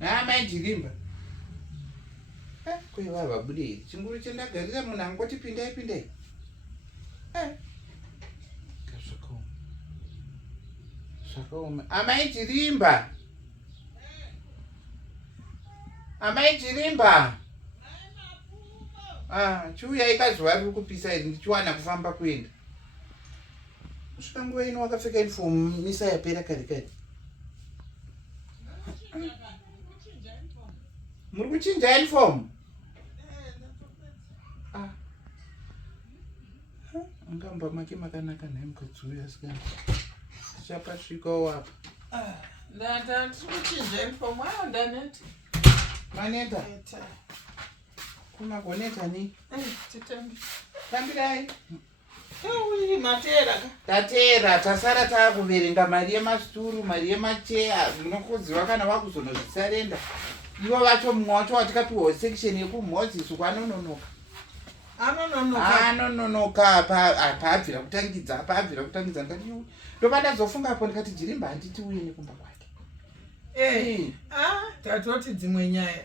Mai Chirimba. Kwa babudi. Chinguru chendagarira munhu angoti pindai. Zvakaoma. Amai Chirimba. Amai Chirimba. Chiuya ikazuva riri kupisa iri ndichiwana kufamba kuenda. Kusvika nguva ino wakapfeka uniform misa yapera kare. Muri kuchinja uniform? Angamba make makanaka naye mukadzi uyu asikana. Tichapasvikawo apa. Ndiri kuchinja uniform wayo ndaneti. Maneta? Kumagoneta ni? Titambi. Tambirai. Uyi matera. Tatera, tasara takuverenga mari yemasituru, mari yemacheya, munokudziwa kana wakuzonozvisarenda. Ivo vacho mumwe wacho watikapiwa section yekumhotsi suku anononoka. Anononoka apabvira kutangidza ndikati ndoba ndazofungapo ndikati Chirimba handiti uye nekumba kwake. Tatoti dzimwe nyaya.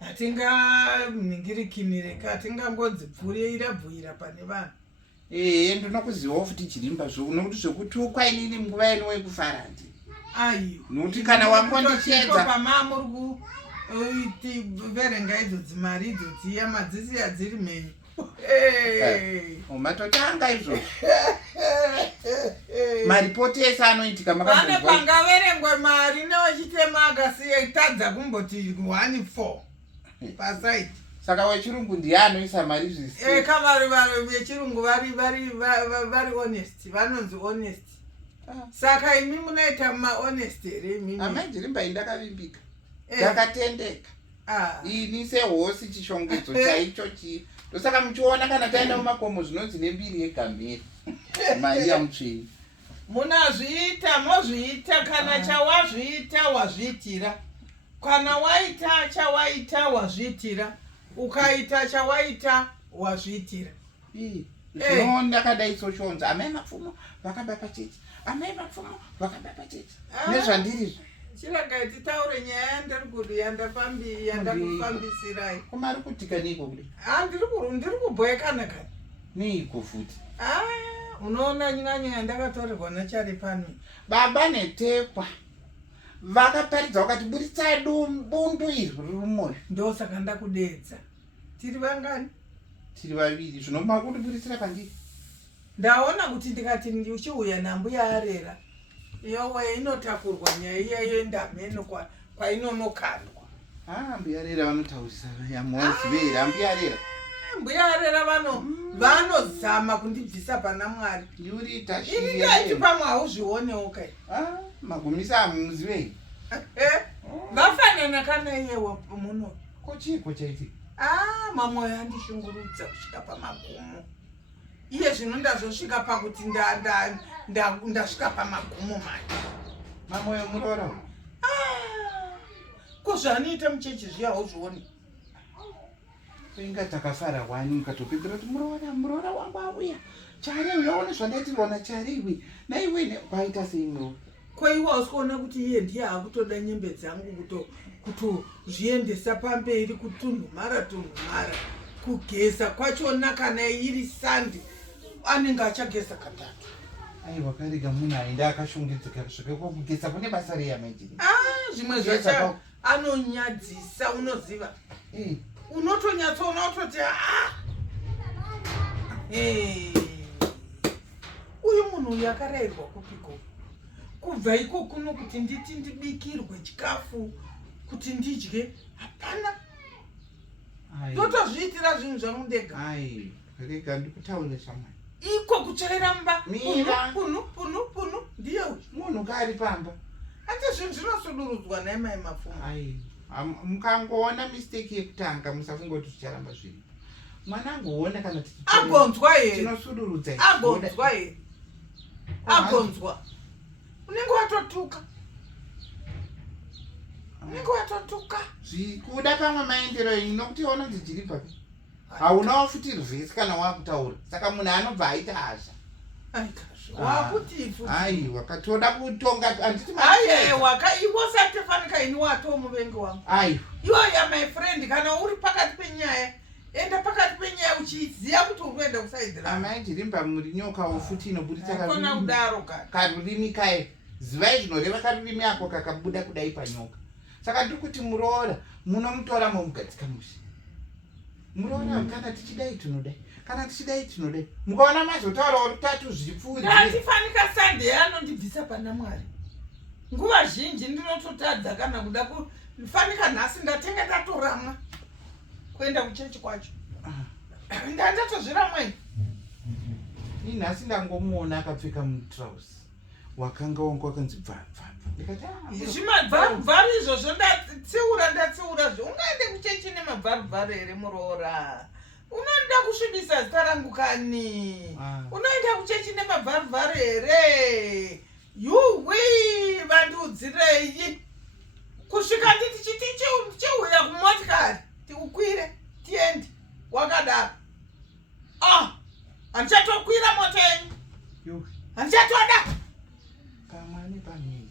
Hatinganingirikinire hatingangodzipfurira bvuyira pane vanhu. Ndinokuzivawo futi Chirimba nokuti zvekutukwa inini nguva ino wekufara handi. Nokuti kana wakondichedza pamamuri kuverenga idzo dzimari idzo dziya madzisi adziri menyu. Matotanga izvo. Maripoti ese anoitika pane pangaverengwa mari newechitema akasiya itadza kumboti 1-4 pasaiti. Saka wechirungu ndiye anoisa mari zvisi. Kamari vechirungu vari honest, vanonzi honest. Saka imi munoita ma-honest here mimi. Amai Chirimba indakavimbika. Ndakatendeka. Ini sehosi chishongedzo chaicho chi. Ndosaka muchiona kana taenda mumakomo zvinonzi nembiri yegameri. Mari yamutsvini. Munazviita, mozviita kana chawazviita wazviitira. Kana waita chawaita wazviitira. Ukaita chawaita wazviitira. Zvino ndakadai soshonza amai mapfumo vakaba pachechi. Amai mapfumo vakaba pachechi. Nezvandiri chiragai titaure nyaya yandakufambisirai. Kumari kutika niko kudi? Ndiri kubhekana kani. Niko futi. Unoona nyanya yandakatorerwa nachari pano. Baba netekwa vakaparidza vakati buritsai bundu iri rumori. Ndosaka ndakudedza. Tiri vangani? Tiri vaviri. Zvino makundiburitsira pandiri. Ndaona kuti ndikati ndichiuya nambuya arera. Yowe inotakurwa nyaya iyeyo ndameno kwainonokandwa. Mbuya arera vanotaurisa Yamwene mbuya arera. Mbuya arera vanozama kundibvisa pana Mwari. Yuri tashi. Ini ndaiti pamwe hauzvionewo kai. Magumisa amuzive. Vafanana kana iyewe muno. Kochiko chaiti? Mamwe andishungurudza kusvika pamagumo. Iye zvino ndazosvika pakuti ndasvika pamagumo manje. Mamwe Nemurora. Kuzvanoita muchechi zviya hauzvioni. Inga takafara wani mukatopindura kuti Nemurora wangu auya. Chari uyaona zvandaitirwa chariwi. Naiwe kwaita sei Nemurora? Kwaiwa usikuona kuti iye ndiye akutoda nyembe dzangu kutozviendesa pamberi kutunhumara kugeza kwachona kana iri sandi anenge achageza katatu. Wakarega munhu aenda akashongedzeka kusvika kwakugeza kune basa reamai Chirimba. Zvimwe zvacho anonyadzisa unoziva. Unotonyatsoona utoti uyu munhu uyu akarayirwa kupiko. Kubva iko kuno kuti nditi ndibikirwe chikafu kuti ndidye hapana. Totozviitira zvinhu zvangu ndega. Rega ndikutaurira shamwari. Iko kuchaira mba. Mira. Punu. Ndiye munhu kari pamba. Ati zvinhu zvinosudurudzwa naimai mapfumo. Mukangoona mistake yekutanga musafunga kuti zvicharamba zviri. Mwana angoona kana agonzwa here. Tinosudurudza. Agonzwa here. Agonzwa. Unenge watotuka. Kuda pamwe maendero enyu nokuti unonzi Chirimba. Haunawo futi rivhesi kana wakutaura. Saka munhu anobva aita hasha. Ai, wakatoda kutonga anditi ai iwo satefanika ini wato muvengi wangu. Ai. Iwo ya my friend kana uri pakati penyaya. Enda pakati penyaya uchiziya kuti urikuenda kusaidira. Amai chirimba muri nyoka ofuti inoburitsa karurimi. Kona kudaro ka. Karurimi kai. Zivai zvinoreva karurimi ako kakabuda kudai panyoka. Saka ndiri kuti Murora munomutora momugadzika mushi. Murora kana tichidai tinodai. Kana tichidai tinodai. Mukaona mazotaura rutatu zvipfuuri. Ndatifanika Sunday anondibvisa pana Mwari. Nguva zhinji ndinototadza kana kuda kufanika nhasi ndatenga ndatoramwa kuenda kuchechi kwacho. Ndatozviramwa. Ini nhasi ndangomuona akapfeka mutrausi wakanga wangu wakanzi bva. Zvimabvarubvaru izvozvo ndatsiura ungaende kuchechi nemabvarubvaru here Murora? Unoda kusvibisa zita rangu kani? Unoenda kuchechi nemabvarubvaru here? Yuwi vandudzirei kusvika nditi chiti chiuya kumotikari tiukwire tiende wakadaro. Handichatokwira mota yenyu. Handichatoda. Kamani pamiri.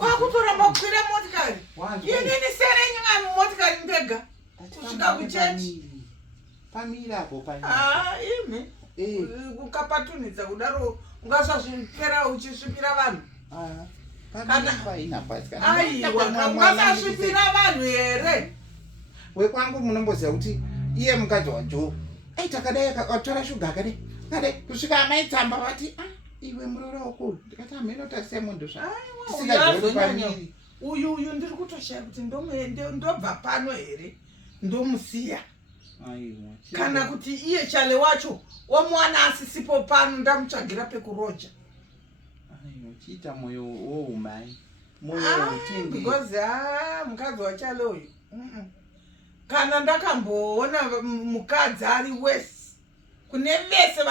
Wakutoramba kukwira motikari. Inini serenyu ngani motikari ndega. Kusvika kuchechi. Pamira apo pamira. Imi. Ukapatunidza kudaro ungasazvipera uchisvipira vanhu. Kana paina pasi kana. Aiwa, ungasazvipira vanhu here. Wekwangu munomboziva kuti iye mukadzi waJoe takadai akatora shuga akadai kadai kusvika amaitsamba vati iwe Murora wako ndikati hameno tasemondo uyu ndiri kutoshaya kuti ndobva pano here ndomusiya. Kana kuti iye chale wacho womwana asisipo pano ndamutsvagira pekuroja. Chiita moyo woumai because mukadzi wachale uyu kana ndakamboona mukadzi ari wese kune vese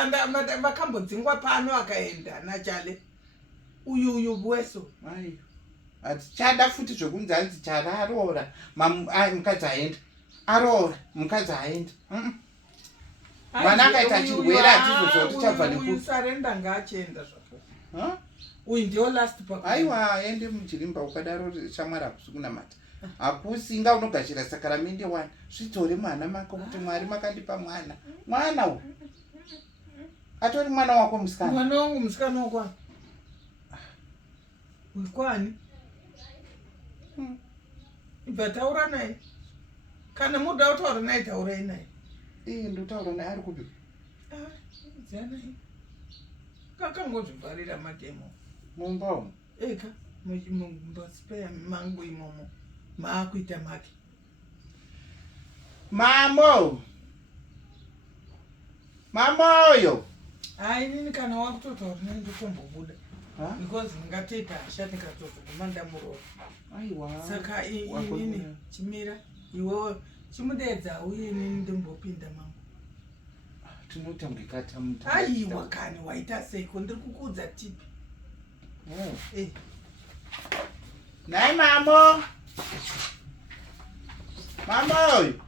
vakambodzingwa pano akaenda nachale uyu weso. Hatichada futi zvokunzi hanzi chale aroora mukadzi aenda aroora mukadzi aenda. Mwana akaita chirwere hatizozva tichabva uyu sarenda ngaachienda zvako. Uyu ndio last pakuru. Aiwa aende muchirimba ukadaro shamwari hakusi kunamata. Hakusinga unogashira sakaramende 1 zvitore mwana mako kuti Mwari makandipa mwana uyu atori mwana wako musikana. Mwana wangu musikana wako uyu kwani? Ibva taura naye kana muda utaura naye taurai naye. Ndotaura naye ari kupi? Zana kakangozvivharira mademo mumba umu eka mumbaspeya mangu imomo maakuita make mamoyo. Inini kana wakutotaura naye ndotombobuda because ndingatoita hasha ndikatozoguma ndamurora. Saka inini chimira iwewe chimudeedza uye inini ndombopinda mangu. Tinotongekata aiwa kani waita seiko ndiri kukuudza tipi. Nai mamo oyu